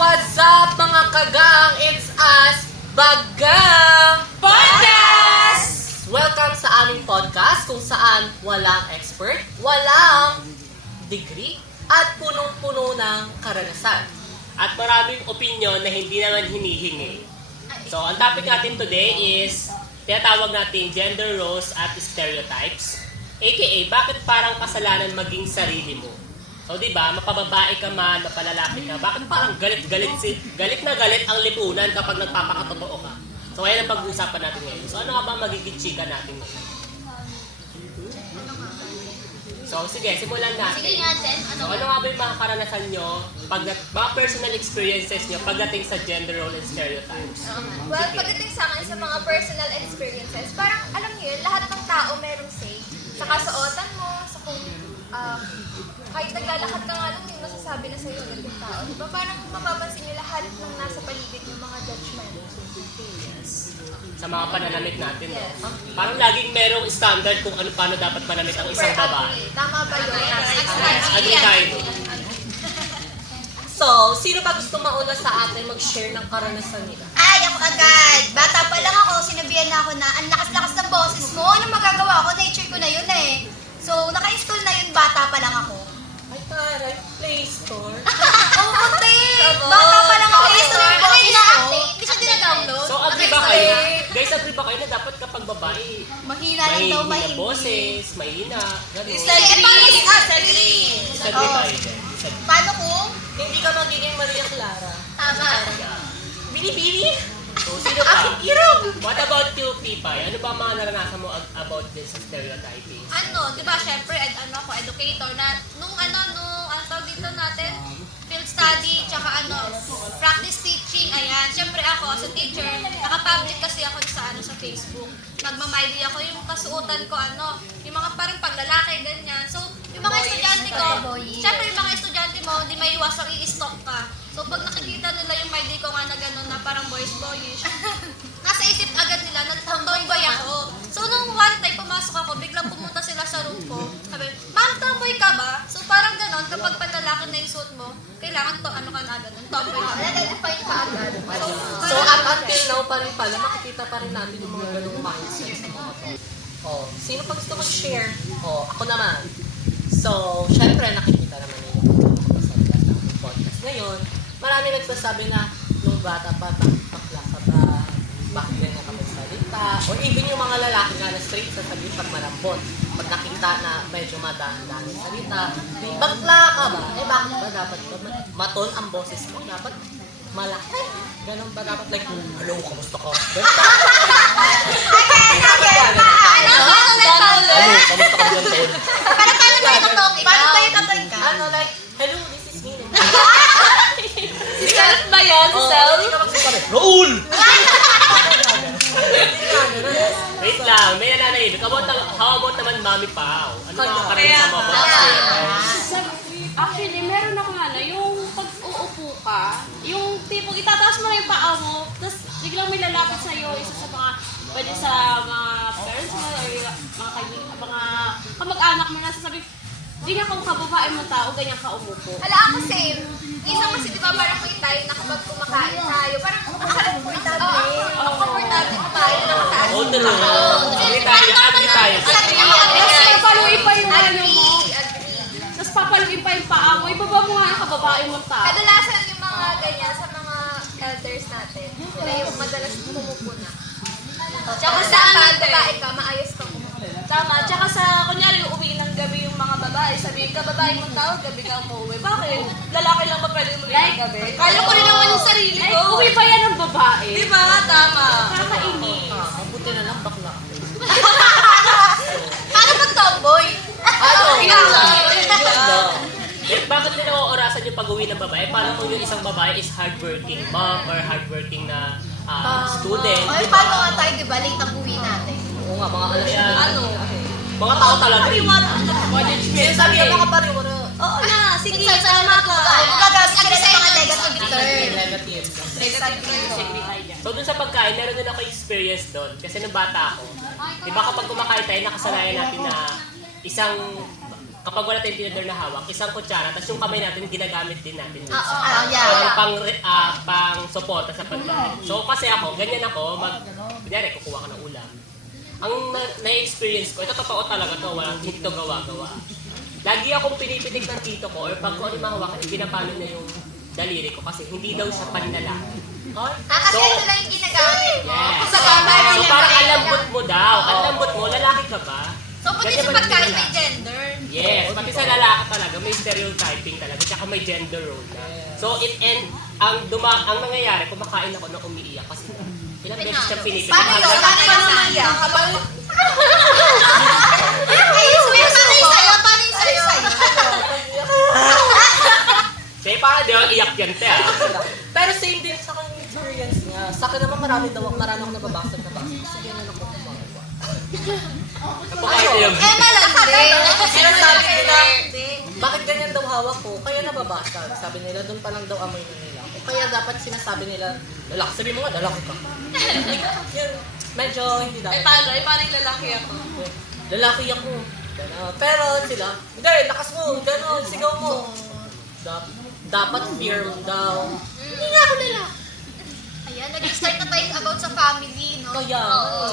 What's up mga kagang? It's us, Bagang Podcast! Welcome sa aming podcast kung saan walang expert, walang degree, at punong-puno ng karanasan. At maraming opinion na hindi naman hinihingi. So, ang topic natin today is tinatawag natin gender roles at stereotypes. AKA, bakit parang kasalanan maging sarili mo? So, di ba, mapababae ka man, mapalalaki ka, bakit parang galit na galit ang lipunan kapag nagpapakatotoo ka? So, ayan ang pag-uusapan natin ngayon. So, ano nga ba magiging chika natin ngayon? So, sige, simulan natin. Sige nga, Jen. So, ano nga ba yung mga karanasan nyo, mga personal experiences nyo pagdating sa gender role and stereotypes? Well, Sige. pagdating sa akin sa mga personal experiences, parang alam niyo yun, lahat ng tao merong say. Sa kasuotan mo, sa kung kahit naglalakad ka nga lang, yung nasasabi na sa'yo agad yung tao. Diba? Parang mapapansin niyo lahat ng nasa paligid yung mga judgment. Sa mga pananamit natin, no? Yes. Parang laging merong standard kung paano dapat manamit ang isang babae. Tama ba yun? Agree tayo. So, sino pa gusto mauna sa atin mag-share ng karanasan nila? Ay, ako agad. Bata pa lang ako, sinabihan na ako na ang lakas-lakas ng boses mo. Anong magagawa ko? Nature ko na yun eh. So, naka-install na yun, bata pa lang ako. Ay, taray, Play Store. Oo, ate! Bata pa lang ako. Install yung boses ko. Hindi siya dinadownload. So, agree ba kayo? Guys, agree ba kayo na dapat kapag babae, Mahina lang daw, mahina mahindi. boses, mahina, gano'n? Disagree! Disagree. Disagree tayo dyan. Disagree. Paano kung? Hindi ka magiging Maria Clara. Tama. Bini-bini? So, sino pa? What about you, Pipay? Ano ba ang mga naranasan mo about this stereotyping? Ano, di ba, syempre, ako, educator, na nung tawag dito natin, field study, tsaka practice teaching, ayan. Syempre ako, as a teacher, naka-public kasi ako sa Facebook. Nagmamiley ako, yung kasuotan ko, yung mga parang paglalaki, ganyan. So, yung mga estudyante ko, syempre yung mga estudyante mo, di may iwasang i-stalk ka. So, pag nakikita nila yung miley ko nga na gano'n, na parang boyish, nasa isip agad nila, tomboy ako. So, nung one time, pumasok ako, biglang pumunta sila sa room ko. Sabi, ma'am, tomboy ka ba? So, parang gano'n, kapag panlalaki na yung suit mo, kailangan to, ka na agad, tomboy ka. Nag-define ka agad. So, up until now pa rin pala, makikita pa rin natin yung mga ganung mindset. Oh, sino pa gusto mag-share? Oh, ako naman. So, syempre, nakikita naman yung nagsasalita sa ating podcast ngayon. Marami nagsasabi na, nung bata pa, bakla ka ba? Bakit ganyan ka magsalita? Or even yung mga lalaki nga na straight sa sabihin pag malambot. Pag nakita na medyo madahan-dahan yung salita, bakla ka ba? Eh, bakit ba dapat maton ang boses mo? Dapat malaki. Ganun ba dapat? Like, hello, kamusta ka? Ganun ba? Hello, kamusta ka dyan, tol? Paano tayo totoo ikaw? Paano tayo totoo ikaw? Ano, like, hello, this is me. Si Self ba yan? Si Oh, Self? hindi ka magsasabi, Raul! Wait lang, may nananahimik. How about naman Mami Pao? Ano mga karanasan mo about stereotypes? Actually, meron ako yung pag uupo ka, yung tipong itataas mo na yung paa mo, tapos biglang may lalapit sa'yo, isa sa mga, pwede sa mga parents mo, or mga kaibigan, mga kamag-anak mo na sasabi, ganyan kung kababae mo tao, ganyan ka umupo. Hala, ako same. Isa kasi di ba parang may time na kapag kumakain tayo, parang ang komportable tayo na nakataas. Oo, tulungan. Agree tayo. Tapos papaluin pa yung ano mo, Agree. tapos papaluin pa yung paa mo, ibaba mo nga yung kababae mo tao. Kadalasan yung mga ganyan sa mga elders natin, sila yung madalas pumupuna. Tsaka sa babae ka, maayos kang pumupuna. Tama, tsaka sa, kunyari, uuwi ng gabi yung mga babae, sabihin ka, babae mong tao, gabi ka umuwi. Bakit? Lalaki lang ba pwede umuwi ng gabi? Kaya ko rin naman yung sarili ko. Ay, uwi pa yan ng babae. Diba? Tama. Nakakainis. Mabuti na lang, bakla. Paano pag tomboy? Bakit nila oorasan yung pag-uwi ng babae? Paano kung yung isang babae is hardworking mom or hardworking na student? Ay, Di paano ba? nga tayo, di ba? Late ang uwi natin. Oo nga, mga alas Kaya, na. mga tao talaga. Sinasabi ka mga pariwara. Oo na, sige, Minsan sa tama ka. Gagastos ka na sa mga negative term. Negative. So dun sa pagkain, meron din ako experience doon. Kasi nung bata ako, di ba kapag kumakain tayo, nakasanayan natin na isang kapag wala tayong tinidor na hawak, isang kutsara, tapos yung kamay natin, ginagamit din natin. yeah. Pang suporta sa pagkain. So kasi ako, ganyan ako, kunyari, kukuha ka ng ulam. Ang na-experience ko, ito totoo talaga to, hindi to gawa-gawa. Lagi akong pinipitik ng tito ko, or pag kung ano yung mahawakan, pinapalo na yung daliri ko kasi hindi daw siya paninalaki. Kasi ito lang yung ginagamit mo. Yes. Sa kamay. So parang alambot mo daw. Alambot mo, lalaki ka ba? So, pati sa pagkain may gender. Yes, pati sa lalaki talaga, may stereotyping talaga, tsaka may gender role na. So, ang nangyayari, kumakain ako na umiiyak kasi ilang beses siyang pinipilit. Paano yun? Paano yun umiiyak? Ayos mo yung sa'yo. Paano yung sa'yo? Kaya parang di ako iyak yan, te. Pero same din sa kanyang experience niya. Sa akin naman marami ako nababasag. Sige na lang ako kumagawa. Napakain yung... Malandi. Sinasabi nila, bakit ganyan daw hawak ko? Kaya nababasag. Sabi nila, doon pa lang daw amoy na nila ako. Kaya dapat sinasabi nila, lalaki. Sabi mo nga, lalaki ka. Yun, medyo hindi dapat. paano yung lalaki ako? Lalaki ako. Gano'n. Pero sila, hindi, lakas mo, gano'n, sigaw mo. Dapat fear mo daw. Hindi nga ako lalaki. Ayan, nag-start na tayo about sa family, no? Kaya,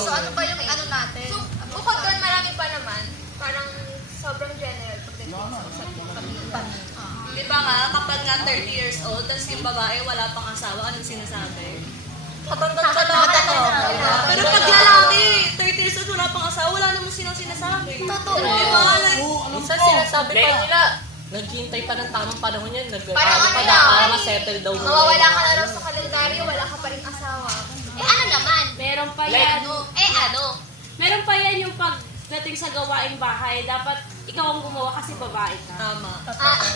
So, ano pa yung ano natin? So, bukod doon, marami pa naman. Parang sobrang general pagdating sa pamilya. Di ba nga, kapag nga 30 years old, tapos yung babae wala pang asawa, anong sinasabi? katandang ka na. Pero pag lalaki, 30 years old, wala pang asawa, wala naman silang sinasabi. Totoo. Di ba? Like, Minsan sinasabi pa nila, naghihintay pa ng tamang panahon yan, Parang pa ano na lang, para ma-settle daw mo. Mawawala ka na raw sa kalendaryo, wala ka pa rin asawa. Ano naman? meron pa Like, yan. Meron pa yan yung pagdating sa gawaing bahay, dapat ikaw ang gumawa kasi babae ka. Tama.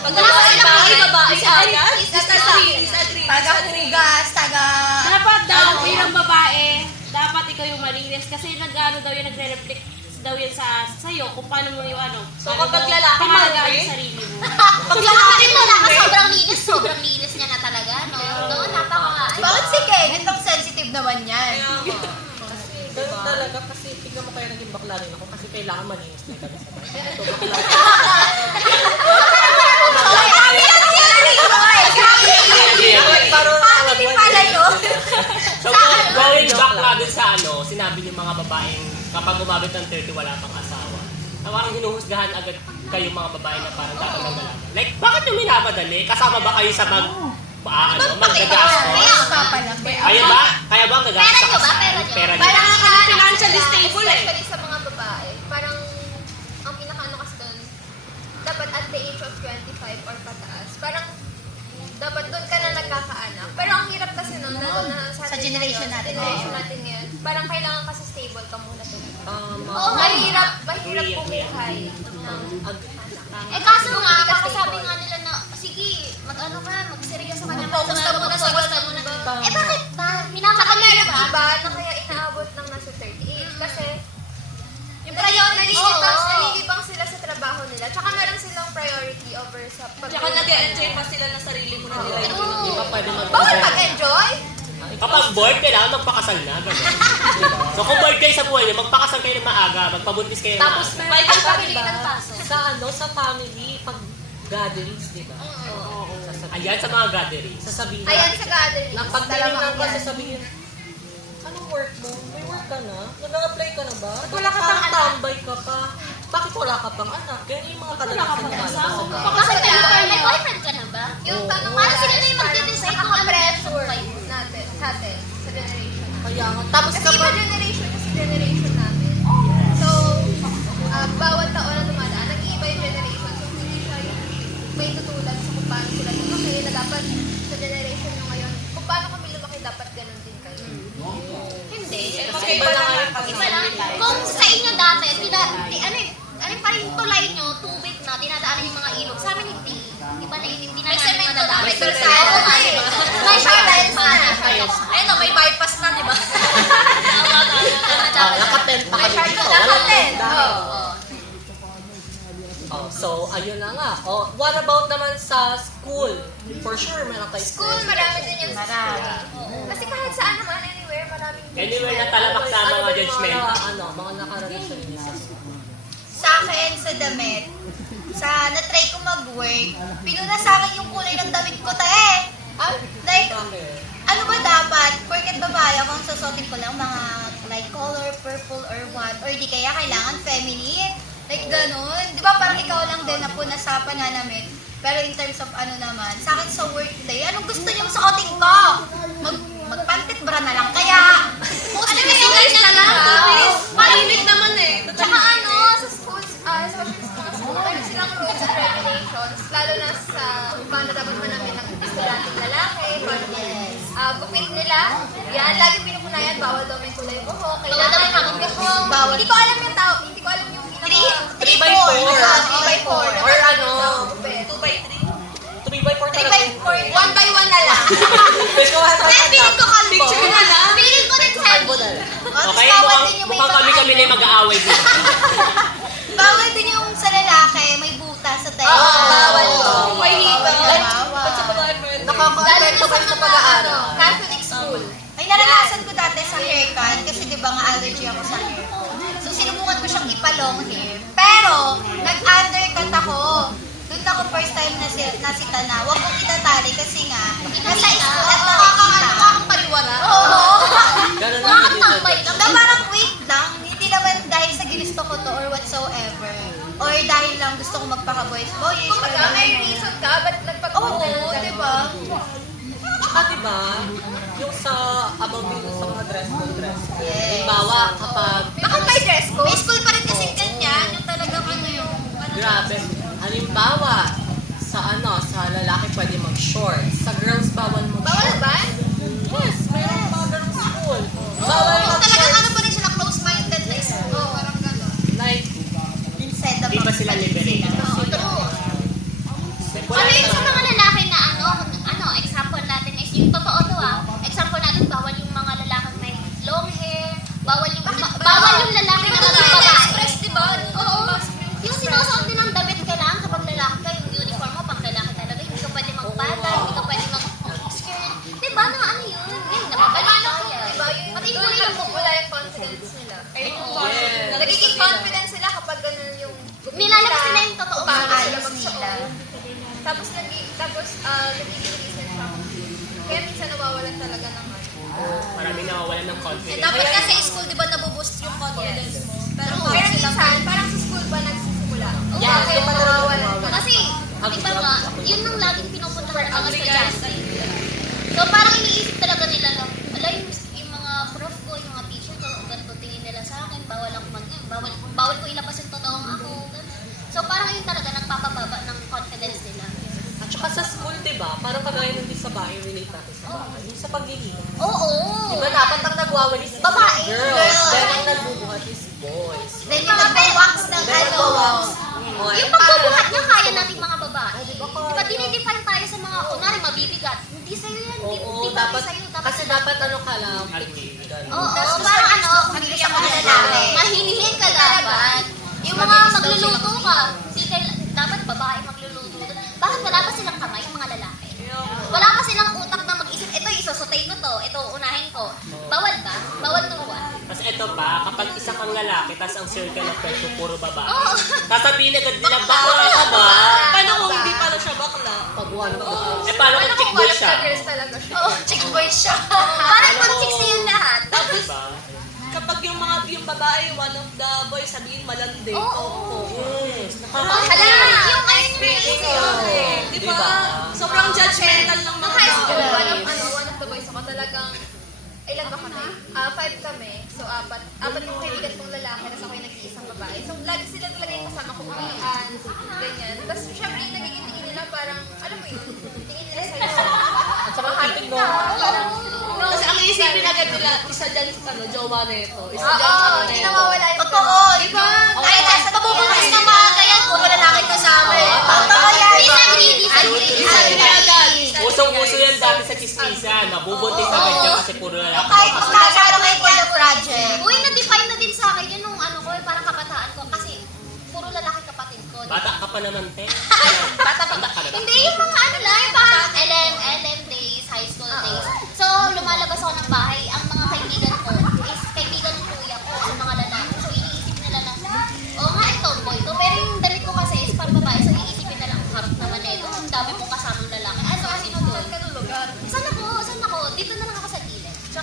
Pag gawaing bahay, babae ka agad? Disagree. Taga-hugas, Dapat daw, bilang babae, dapat ikaw yung malinis kasi nagre-reflect daw yan sa sa'yo kung paano mo yung ano. So, paano kapag mo lalaki pamalagaan mali? yung sarili mo. Pag lalaki mo lang, sobrang linis niya na talaga, no? No, napaka... Bakit si Ken? Itong sensitive naman yan. Ganun talaga kasi tignan mo kaya naging bakla rin ako kasi kailangan malinis na kami sa bahay. Ito, bakla. Family pala yun. So, going back nga dun sa sinabi niyo mga babaeng kapag umabot ng 30 wala pang asawa. Na parang hinuhusgahan agad kayong mga babae na parang dapat ng dalaga. Like, bakit yung minamadali? Kasama ba kayo sa maggagastos? Kaya ba ang gagastos Pera nyo ba? sa Pera nyo? pera niyo? Parang financially stable eh. Especially sa mga babae, parang ang pinaka-ano kasi doon, dapat at the age of 25 or pataas, parang dapat doon ka na nagkakaanak. Pero ang hirap kasi nung lalo na Sa generation natin. Generation natin ngayon. Parang kailangan kasi stable ka muna talaga. Oo, Mahirap Agree. bumuhay ng kaso nga, kakasabi nga nila na, sige, mag-ano ka, mag-seryoso ka na. Focus ka muna sa goal mo na. Bakit ba? Saka Minamakali meron ba? iba na kaya inaabot lang nasa 38 kasi Yung priority, nalilibang sila sa trabaho nila. Tsaka meron silang priority over sa Tsaka nag-enjoy pa sila ng sarili mo na nila. Di ba pwede Bawal mag-enjoy? Kapag bored, kailangan magpakasal na. Ganun. So kung bored kayo sa buhay niyo, magpakasal kayo ng maaga, magpabuntis kayo ng Tapos maaga. may Michael pa Pabili ng paso. sa family, pag gatherings, di ba? Ayan sa mga gatherings. Sasabihin Ayan sa gathering. na pag tinignan ko, sasabihin, anong work mo? May work ka na? Nag-a-apply ka na ba? Wala ka pang Parang anak. tambay ka pa. Bakit wala ka pang anak? Ganyan yung mga kadalasan ng alam ko. Bakit may boyfriend ka na ba? Yung tanong Parang nila sila na is yung parang magde-decide kung ano nakaka-pressure yung natin, sa atin, sa generation natin. Kaya nga. Tapos Kasi iba kapag, generation kasi generation natin. So, bawat taon na dumadaan, nag-iiba yung generation. So, hindi siya yung may tutulad sa kung paano sila lumaki na dapat sa generation nyo ngayon, kung paano kami lumaki, dapat ganun din kayo. Hindi. kasi iba na nga yung Iba lang. Kung sa inyo dati, ano pa rin tulay nyo, tubig na, dinadaanan yung mga ilog. Sa amin hindi. Iba na yun, hindi na namin madadaanan. May kalsada na eh. May shortens na. Ayun o, may bypass na, di ba? nakatent pa kami dito. Nakatent. Oh, so, ayun na nga. Oh, what about naman sa school? For sure, meron kayo School, marami din yung school. Kasi kahit saan naman, anywhere, maraming Anywhere na talamak sa mga ba yung judgment. mga nakaranasan niyo sa school? Sa akin, sa damit, na-try ko mag-work, pinuna sa akin yung kulay ng damit ko, te. Like, ano ba dapat? Porket babae ako, ang susuotin ko lang mga light color, purple, or what? Or di kaya kailangan feminine? Like, ganun. Di ba parang ikaw lang din na puna sa pananamit? Pero in terms of ano naman, sa akin sa work day, anong gusto niyong suotin ko? Magpantit bra na lang. Kaya, Ano kaya guys na lang? Mainit naman eh. Tsaka ano, sa schools, especially sa mga school, meron silang rules and regulations, lalo na sa paano dapat manamin ng estudyanteng lalaki, paano gupit nila. Yan, lagi pinupunayan, bawal daw may kulay buhok, kailangan ng buhok. Bawal. Hindi ko alam yung tao, hindi ko alam yung 3 by 4. 3x4. Or ano, 2x3. 3 by 4 3 talaga. by 4. 1 by 1 na lang. Gusto ko Feeling ko kalbo. Picture na lang. Feeling ko rin Kalbo heavy. na lang. Okay, mukhang kami na yung mag-aaway dito. Bawal din yung sa lalaki, may butas sa tayo. bawal to. May hita. Lalo Nakaka-affect na ba sa sa mga pag-aaral? Catholic school. Ay, naranasan ko dati sa haircut kasi di ba nga allergy ako sa hair. So, sinubukan ko siyang ipa-long hair. Pero, nag-undercut ako. Doon ako first time nasita na. Huwag kong itatali kasi nga, nasa school at nakakita. Nakakapaliwara. Oo. Ganun lang Nakakatambay din. lang. Na parang wait lang. Hindi naman dahil sa ginusto ko to or whatsoever. Or dahil lang gusto ko magpaka-boys-boyish. Kung may reason ka, ba't nagpag-uuwi? Oo, di ba? Tsaka diba, yung sa about dito sa mga dress code. Yes. Halimbawa, kapag Bakit may dress code? May school pa rin kasi ganyan. Yung talagang ano yung... grabe, halimbawa, sa lalaki pwede mag-shorts. Sa girls, bawal mag-shorts. Bawal ba? Yes, mayroon mga ganung school. Bawal Yung talagang ano mag-shorts. pa rin siya na close-minded na school. Oo, parang gano'n. Like, Instead of... Di ba sila liberated? Oo, true. Ano yung sa mga lalaki na example natin is yung totoo to example natin, bawal yung mga lalaki may long hair, bawal yung lalaki na Express, di ba? Oo. Yung sinusuot din ng damit ka lang kapag lalaki ka, yung uniform mo pang lalaki talaga, hindi ka pwede magpata, hindi ka pwede mag-skirt. Diba na ano yun? Yan, napapalano ko. Diba? Pati yung kulay lang wala yung confidence nila. yes. Nagiging confident sila kapag ganun yung nilalabas nila yung totoo Mga sila ayos magsuot. nila. Tapos nagiging reason siya. Kaya minsan nawawalan talaga ng ano. Maraming nawawalan ng Eh, confidence. dapat kasi school, di ba, nabuboost yung confidence mo? Pero minsan, parang sa school ba nagsisimula? Yes, Kaya yung parang nawawalan. nawawalan. Kasi, di ba nga, yun ang laging pinupunta ng mga estudyante. So parang iniisip talaga nila lang, ala yung mga prof ko, yung mga teacher ko, ganito tingin nila sa akin, bawal ako bawal ko ilabas yung totoong ako. Ganun. So parang yun talaga nagpapababa ng confidence nila. At saka sa school, diba, parang kagaya nung di sa bahay, relate natin sa bahay. Yung sa pagiging. Oo. Diba, dapat ang nagwawalis is Babae. girls. Girls. Then ang nagbubuhat is boys. Then yung nagbawax ng ano. Yung pagbubuhat niya kaya natin mga babae. Diba dinidefine tayo sa mga, kunwari mabibigat. Hindi sa'yo yan. Oo, Di ba dapat, sa'yo? kasi dapat ano ka lang, Oo, Tapos parang gusto ano, mo sa mga lalaki. mahinihin ka dapat. Yung mga magluluto ka, hindi dapat babae magluluto. Bakit wala pa silang kamay, yung mga lalaki? Wala pa silang utak na mag-isip, ito isusutay ko to, ito unahin ko. Bawal ba? Bawal turuan. Tapos ito pa, kapag isa kang lalaki, tapos ang circle of friends mo puro babae. Oo. Sasabihin agad nila, bakla ka ba? Paano kung hindi pala siya bakla? pag-one ka. Eh, paano kung chick boy siya? talaga siya. Oo, chick boy siya. Parang pag chicks na yung lahat. Diba? Kapag yung babae, one of the boys, sabihin malandi. Oo. Yes. Hala, yung ano yung naisip ko eh. Di ba? Sobrang judgmental ng Nung mga high school, tao. one of the boys ako talagang, ilan ba kami? 5 kami. So, apat yung kaibigan kong lalaki, tapos ako yung nag-iisang babae. So, lagi sila talaga yung kasama ko uwian, ganyan. Tapos, syempre, yung nagiging tingin nila parang, alam mo yun, tingin nila sa'yo. At saka titig mo. Parang, no, Kasi ang isipin agad nila, isa dyan, jowa na ito. Isa Oo, dyan, hindi na ito. nawawala yung Totoo, di ba? Ay, nasa pabubukas ng mga ganyan, puro lalaki kasama eh. Totoo yan. Disagree. Usong-uso yan dati sa chismisan. Mabubuntis agad yan kasi puro lalaki. Kahit kung nasa may for the project. Uy, na-define na din sa akin yun nung ano ko, parang kabataan ko. Kasi, puro lalaki kapatid ko. Bata ka pa naman, te. Bata pa ba? ka na ba? Hindi, yung mga ano lang, yung parang LM days, high school days. So, lumalabas ako ng bahay. Ang mga kaibigan ko is kaibigan ng kuya ko sa mga lalaki. So, iniisip nila lang, oo nga, ito, boy to. Pero yung damit ko kasi is pang babae. So,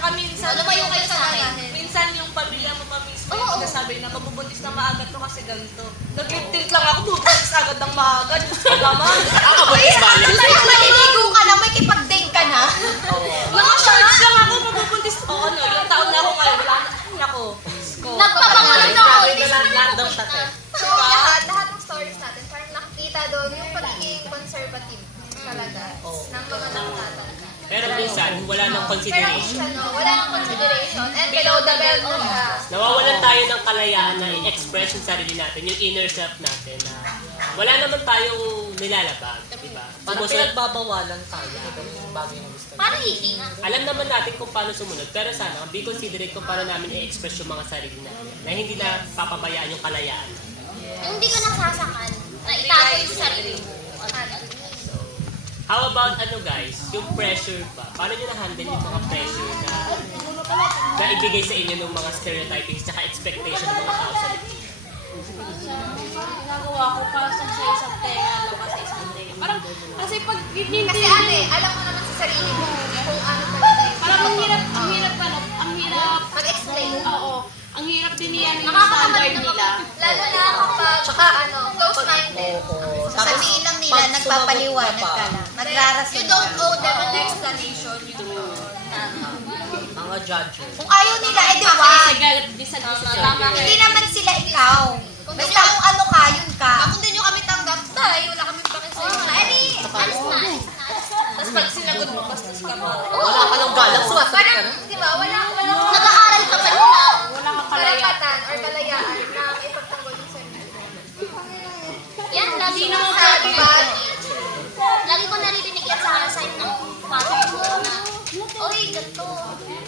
Tsaka minsan, Lumayo kayo sa akin. minsan yung pamilya mo pa mismo Oo. yung nagsasabi na mabubuntis na maaga to kasi ganito. Nag-lip lang ako, bubuntis agad ng maaga. Diyos ko naman. Nakakabuntis ba? Yung maliligo ka na, may kipag-date ka na. Naka-shorts lang ako, mabubuntis ako. Ano, yung taon na ako ngayon, wala na ako. Nagpapangalan na ako. Hindi Grabe, na daw siya, te. So, lahat ng stories natin, parang nakikita doon yung pagiging conservative talaga ng mga nakakatanda. Pero minsan, wala nang Pero consideration. minsan, no, wala nang consideration. And below the belt na siya. Nawawalan tayo ng kalayaan na i-express yung sarili natin, yung inner self natin na wala naman tayong nilalabag, di ba? Parang Sumusod, pinagbabawalan tayo. Ito yung bagay na gusto. Parang hihinga. alam naman natin kung paano sumunod, pero sana, be considerate kung paano namin i-express yung mga sarili natin, na hindi na papabayaan yung kalayaan. Yung hindi ka nasasakan, na itago yung sarili mo. How about guys, yung pressure ba? Paano nyo na-handle yung mga pressure na ibigay sa inyo ng mga stereotypings at expectation ng mga tao sa libro? Ginagawa ko para sa isang tenga, labas sa isang tenga. Parang, kasi pag hindi, Kasi alam mo naman sa sarili mo kung ano talaga yung parang ang hirap, mag-explain. oo, ang hirap din yan yung Nakakakamali standard naman. nila. Lalo na kapag, close-minded. Sasabihin lang nila, nagpapaliwanag ka lang. You Nagrarason don't ka. owe them an explanation. Mga judges. Kung ayaw nila, edi wag. Tama ka. Hindi naman sila ikaw. Basta kung ano ka, yun ka. Kung di nyo kami tanggap, tayo, wala kami pakisayo. Alis na. Tapos pag sinagot mo, bastos ka pa. Wala ka ng balak, suwasagot ka Parang, na. di ba, wala nag-aaral ka pa nila. Wala kang kalayaan. Karapatan or kalayaan na ipagtanggol yung sarili. Yan, lagi Hindi na naman sa pwede. diba? Lagi ko naririnig yan sa side ng father ko na, oy, ganito,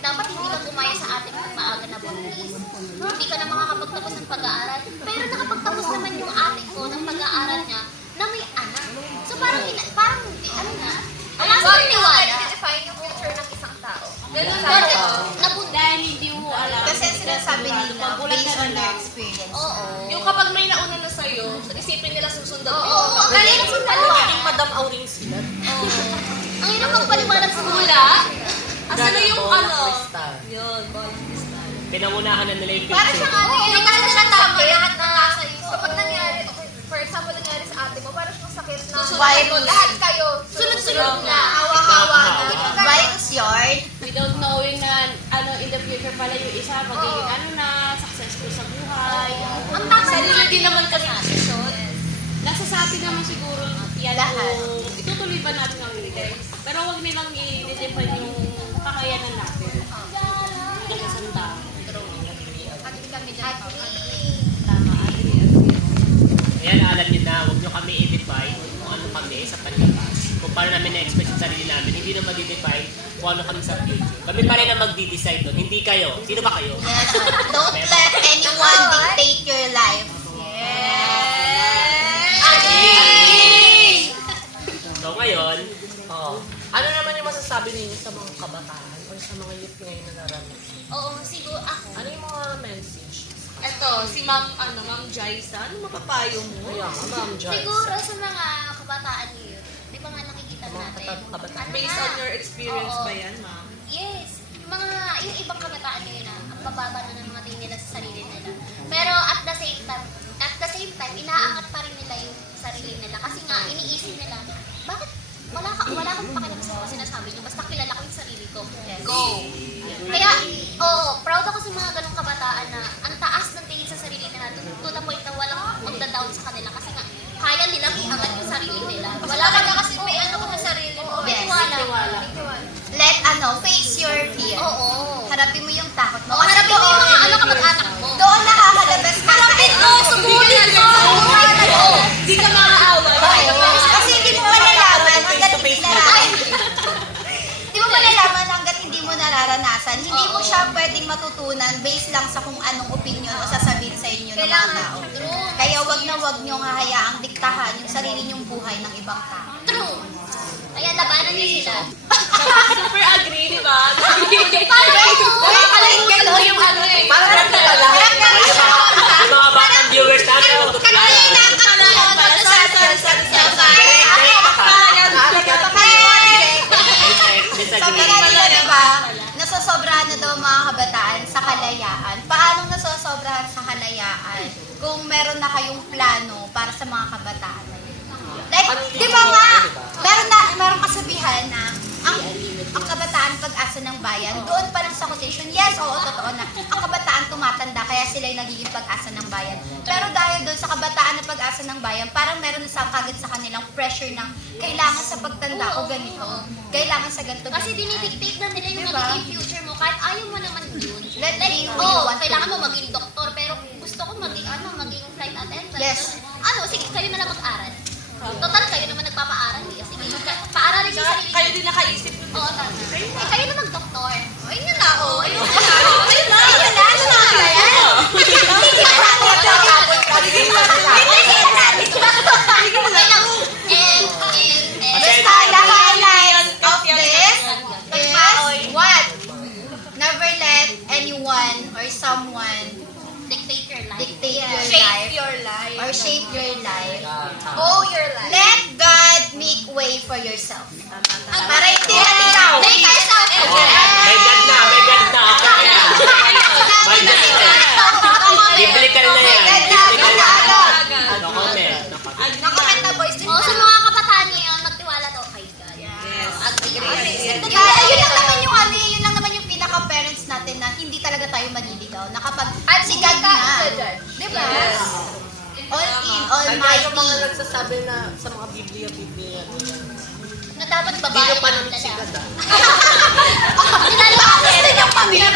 dapat hindi ka gumaya sa ating maaga na buntis. Hindi ka na makakapagtapos ng pag-aaral. Pero nakapagtapos naman yung ate ko ng pag-aaral niya na may anak. So parang, ano na, wala sa tiwala. I-define yung future ng isang tao. Ganun Pero, nabunda. dahil hindi mo alam. Kasi ang sinasabi nila, based on their experience. Oo. Yung kapag may nauna na sa'yo, isipin nila susundan mo. Oo, ang galing ng sundan. Naging Madam Auring sila. Ang hirap magpaliwanag sa Wala. Asan na yung Bola ano? Cristal. Yun, bola kristal. Pinangunahan na nila yung Para future. siyang ano yun, hindi kasi siya tama lahat na nasa iyo. Kapag nangyari, okay, for example, nangyari sa ate mo, parang siyang sakit na Virus. lahat kayo, sunod-sunod na, hawa-hawa na. Virus yard. Without knowing na in the future pala yung isa magiging successful sa buhay. Ang tama Sarili din naman kasi decision. nasa sa atin naman siguro yan Lahat. kung itutuloy ba natin ang ibigay. Pero huwag nilang i-define yung kakayanan natin. Kasi sa tao. Agree kami dyan. Tama, agree. Ayan, alam niyo na, huwag niyo kami i-define kung ano kami sa panlabas. Kung paano namin na-express yung sarili namin, hindi na mag-define kung ano kami sa future. Kami pa rin ang mag-decide doon, hindi kayo. Sino ba kayo? Yes. Don't let anyone dictate your life. So ngayon, Ano naman yung masasabi ninyo sa mga kabataan o sa mga youth ngayon na naranasan? Oo, siguro ako. Ano yung mga message? Eto, si Ma'am Jaisa, ano mapapayo mo? Kaya nga, Ma'am Joyce. Siguro sa mga kabataan ngayon, di ba nga nakikita Mga natin? kabataan. Ano Based na? on your experience Oo. ba yan, Ma'am? Yes. Yung ibang kabataan ngayon na, ang bababa na ng mga tingin nila sa sarili nila. Pero at the same time, inaangat pa rin nila yung sarili nila. Kasi nga, iniisip nila, bakit wala akong pakialam sa mga sinasabi niyo, basta kilala ko yung sarili ko. Go! Kaya, proud ako sa mga ganong kabataan na ang taas ng tingin sa sarili nila to the point na walang magda-down sa kanila kasi nga, kaya nilang iangat yung sarili nila. Wala ka na kasi may ano ko sa sarili mo. May Yes. tiwala. Let, face your fear. Oo. Harapin mo yung takot mo. O, harapin mo yung mga kamag-anak mo. Doon nakakalabas ka. Harapin mo, subukan mo. Hindi ka makaawa. Kasi hindi mo malalaman hanggat hindi hindi mo nararanasan. Hindi mo siya pwedeng matutunan based lang sa kung anong opinion o sasabihin sa inyo ng mga tao. Kaya wag na wag niyong hahayaang diktahan yung sarili niyong buhay ng ibang tao. True. Kaya labanan niyo sila. Super agree, di ba? Nakakalimutan mo yung ano eh. Parang ganito ka lang. yung mga batang viewers natin, Kanina ang disagree. Kanina, diba? Nasa nasosobrahan na daw mga kabataan sa kalayaan. Paano nasosobrahan sa kalayaan kung meron na kayong plano para sa mga kabataan? Like, di ba nga, meron kasabihan na ang kabataan pag-asa ng bayan, doon pa lang sa quotation, yes, oo, totoo na, ang kabataan tumatanda, kaya sila'y nagiging pag-asa ng bayan. Pero dahil doon sa kabataan na pag-asa ng bayan, parang meron na kagad sa kanilang pressure ng kailangan sa pagtanda ko ganito, kailangan sa ganito. Kasi dinidictate na nila yung Diba? magiging future mo kahit ayaw mo naman yun. Let me Kailangan mo maging doktor pero gusto ko maging flight attendant. Yes. Sige, kayo na lang mag-aral. Total, kayo naman nagpapaaral. Sige, paaralin yung sarili. Kayo din nakaisip. Oo, tama. Kayo na mag-doktor. Ayun yun na, Ayun na. Basta the highlights of this is what? Never let anyone or someone Dictate your life. dictate your Shape life your life. or shape your life. Oh, your life. Let God make way for yourself. Para hindi na ikaw. Make yourself. May God na. Okay na. May God na. Biblical na yan. Biblical na. No comment. Nakamit na boys. Oo, sa mga kabataan ngayon, magtiwala daw kay God. Yes. Kaya yun lang naman yung pinaka-parents natin na hindi talaga tayo maliligaw. Na kapag si God na. Di ba? All in, Kaya yung mga almighty. nagsasabi na sa mga Biblia, Na dapat hindi babae nyo pa ang namin si God lalaki. ah. Gusto niyang pamilya.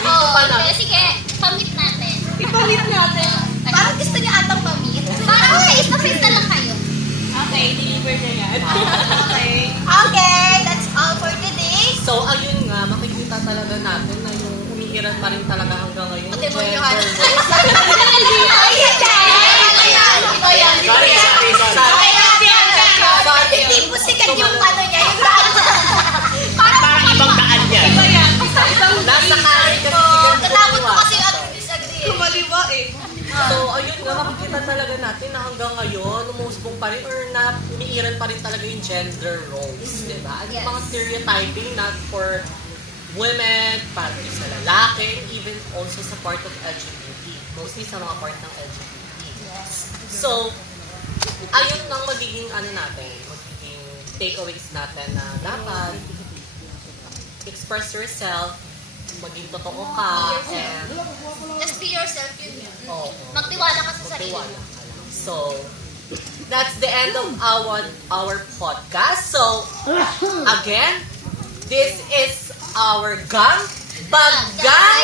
Oo, sige, pamit natin. Ipamit natin. Parang gusto niya atang pamilya. Parang face to face na lang kayo. Okay, deliver na yan. Okay. Okay, that's all for today. So, ayun nga, makikita talaga natin na yung umiiral pa rin talaga hanggang ngayon. Ate mo Gender yun. roles. Sorry. Hindi mo sikat yung ano niya, yung Parang ibang daan yan. Iba yan. Nasa karir kasi si God. Natakot ko kasi at disagree. Kumaliwa eh. So, ayun nga, makikita talaga natin na hanggang ngayon, umusbong pa rin or na umiiral pa rin talaga yung gender roles, di ba? At yung Yes. mga stereotyping not for women, para sa lalaki, even also sa part of LGBT. Mostly sa mga part ng LGBT. So, ayun ang magiging magiging takeaways natin na dapat express yourself, maging totoo ka, and Just be yourself yun. oo. Magtiwala ka sa sarili Magtiwala mo. ka lang. So, that's the end of our podcast. So, again, this is our Gang Bagay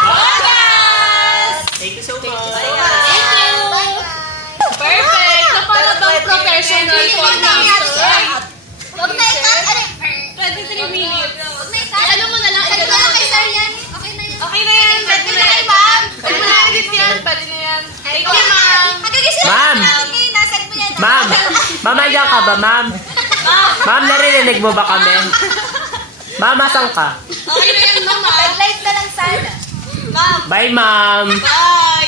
Podcast! Thank you so much. Bye-bye. Perfect! Na para bang professional podcaster. Huwag na ikat. 23 minutes. Huwag na ikat. Ano mo na lang, Sabi ko ikaw lang na. kay Sir yan. Okay na yun. Okay na yan. Sabi ko na kay Ma'am. Pwede mo na edit yan. Pwede na yan. Thank you, ma'am. Hagagising Ma'am. ngayon. Nasaan mo yan? Ma'am! Ma'am, nandiyan ka ba, ma'am? Ma'am, narinig mo ba kami? Ma'am, asan ka? Okay na yan, ma'am. Nag-live na lang sana. Ma'am. Bye, ma'am! Bye!